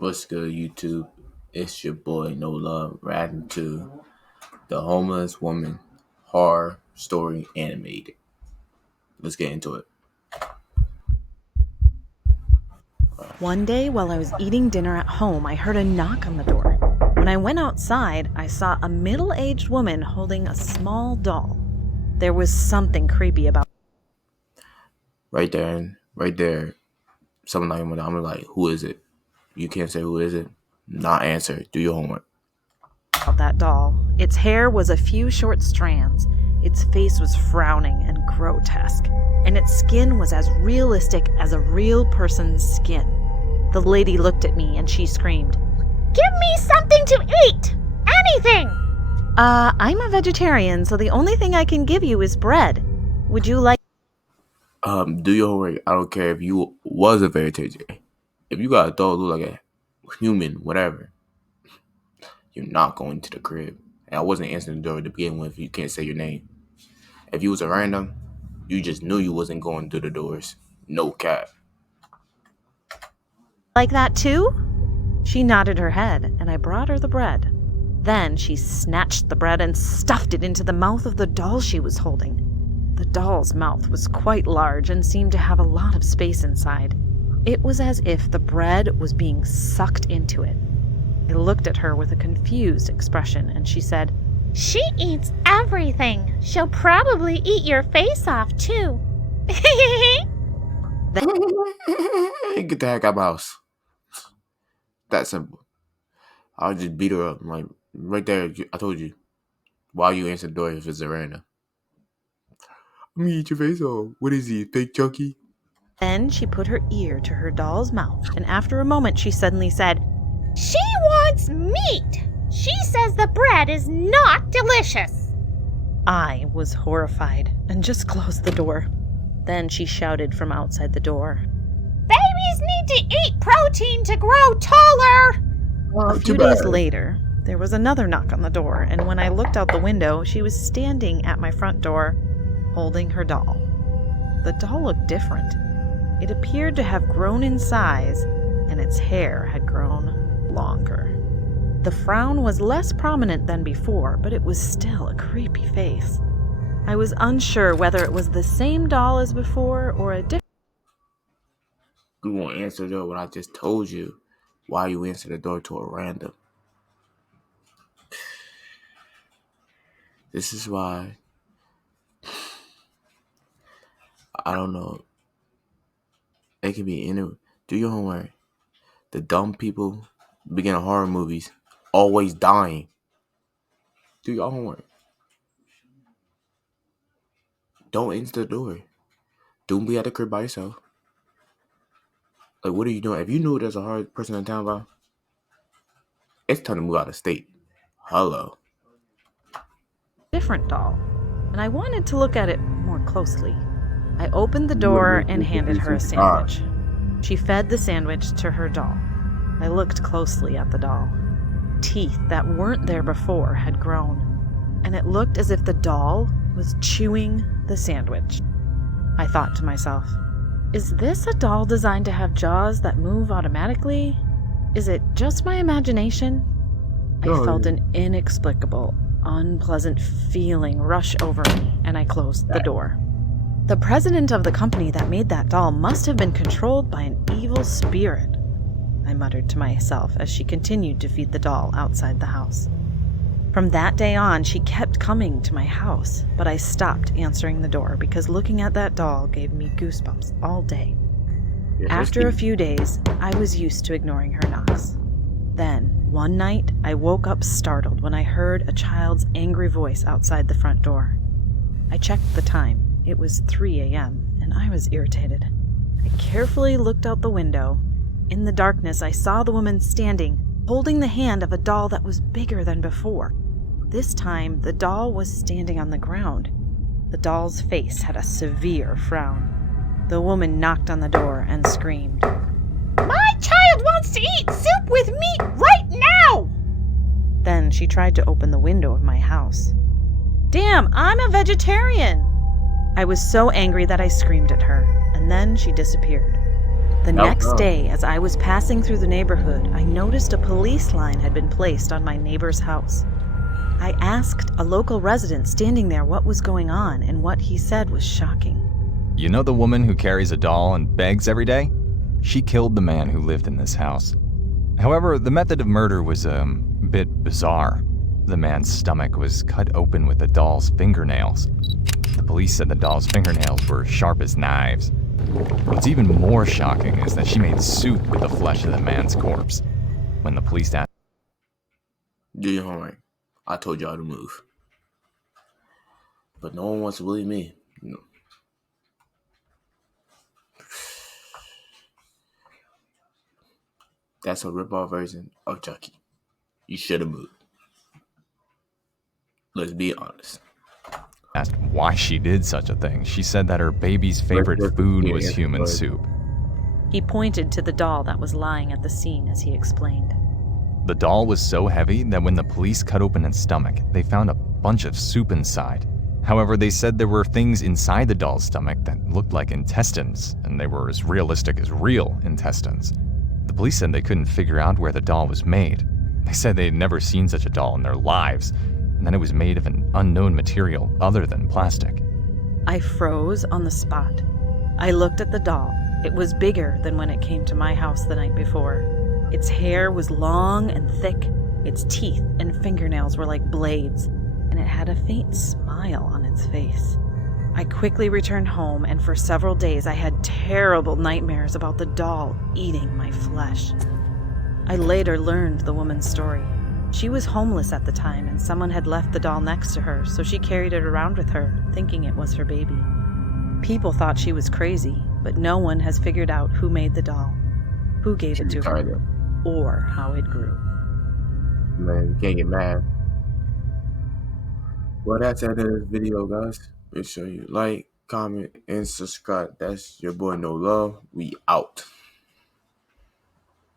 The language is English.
What's good, YouTube? It's your boy No Love, reacting to the Homeless Woman horror story animated. Let's get into it. One day, while I was eating dinner at home, I heard a knock on the door. When I went outside, I saw a middle-aged woman holding a small doll. There was something creepy about Right there, someone I'm like, who is it? You can't say who is it. Not answer. Do your homework. that doll. Its hair was a few short strands. Its face was frowning and grotesque, and its skin was as realistic as a real person's skin. The lady looked at me and she screamed, "Give me something to eat! Anything!" I'm a vegetarian, so the only thing I can give you is bread. Would you like... Do your homework. I don't care if you was a vegetarian. If you got a dog look like a human, whatever, you're not going to the crib. And I wasn't answering the door to begin with. You can't say your name. If you was a random, you just knew you wasn't going through the doors. No cap. Like that too? She nodded her head, and I brought her the bread. Then she snatched the bread and stuffed it into the mouth of the doll she was holding. The doll's mouth was quite large and seemed to have a lot of space inside. It was as if the bread was being sucked into it. I looked at her with a confused expression, and she said, "She eats everything. She'll probably eat your face off, too." Get the heck out of my house. That simple. I'll just beat her up. Like, right there, I told you. Why you answer the door if it's a random? I'm gonna eat your face off. What is he, fake Chucky? Then she put her ear to her doll's mouth, and after a moment she suddenly said, "She wants meat. She says the bread is not delicious." I was horrified and just closed the door. Then she shouted from outside the door, "Babies need to eat protein to grow taller." A few days later, there was another knock on the door, and when I looked out the window, she was standing at my front door, holding her doll. The doll looked different. It appeared to have grown in size, and its hair had grown longer. The frown was less prominent than before, but it was still a creepy face. I was unsure whether it was the same doll as before or a different... You won't answer the door when I just told you why you answer the door to a random. This is why I don't know. It can be any. Do your homework. The dumb people begin horror movies always dying. Do your homework. Don't answer the door. Don't be at the crib by yourself. Like, what are you doing? If you knew there's a hard person in town, bro, it's time to move out of state. Hello. different doll, and I wanted to look at it more closely. I opened the door and handed her a sandwich. She fed the sandwich to her doll. I looked closely at the doll. Teeth that weren't there before had grown, and it looked as if the doll was chewing the sandwich. I thought to myself, is this a doll designed to have jaws that move automatically? Is it just my imagination? I felt an inexplicable, unpleasant feeling rush over me, and I closed the door. The president of the company that made that doll must have been controlled by an evil spirit, I muttered to myself as she continued to feed the doll outside the house. From that day on, she kept coming to my house, but I stopped answering the door because looking at that doll gave me goosebumps all day. After a few days, I was used to ignoring her knocks. Then, one night, I woke up startled when I heard a child's angry voice outside the front door. I checked the time. It was 3 a.m., and I was irritated. I carefully looked out the window. In the darkness, I saw the woman standing, holding the hand of a doll that was bigger than before. This time, the doll was standing on the ground. The doll's face had a severe frown. The woman knocked on the door and screamed, "My child wants to eat soup with meat right now!" Then she tried to open the window of my house. "Damn, I'm a vegetarian!" I was so angry that I screamed at her, and then she disappeared. The next day, as I was passing through the neighborhood, I noticed a police line had been placed on my neighbor's house. I asked a local resident standing there what was going on, and what he said was shocking. You know the woman who carries a doll and begs every day? She killed the man who lived in this house. However, the method of murder was a bit bizarre. The man's stomach was cut open with the doll's fingernails. The police said the doll's fingernails were sharp as knives. What's even more shocking is that she made soup with the flesh of the man's corpse. When the police asked, Do your homework. I told y'all to move. But no one wants to believe me. No. That's a ripoff version of Chucky. You should have moved. Let's be honest. asked why she did such a thing, she said that her baby's favorite food was human soup. He pointed to the doll that was lying at the scene as he explained. The doll was so heavy that when the police cut open its stomach, they found a bunch of soup inside. However, they said there were things inside the doll's stomach that looked like intestines, and they were as realistic as real intestines. The police said they couldn't figure out where the doll was made. They said they had never seen such a doll in their lives, and that it was made of an unknown material other than plastic. I froze on the spot. I looked at the doll. It was bigger than when it came to my house the night before. Its hair was long and thick. Its teeth and fingernails were like blades, and it had a faint smile on its face. I quickly returned home, and for several days I had terrible nightmares about the doll eating my flesh. I later learned the woman's story. She was homeless at the time, and someone had left the doll next to her, so she carried it around with her, thinking it was her baby. People thought she was crazy, but no one has figured out who made the doll, who gave it to her, or how it grew. Man, you can't get mad. Well, that's the end of this video, guys. Make sure you like, comment, and subscribe. That's your boy No Love. We out.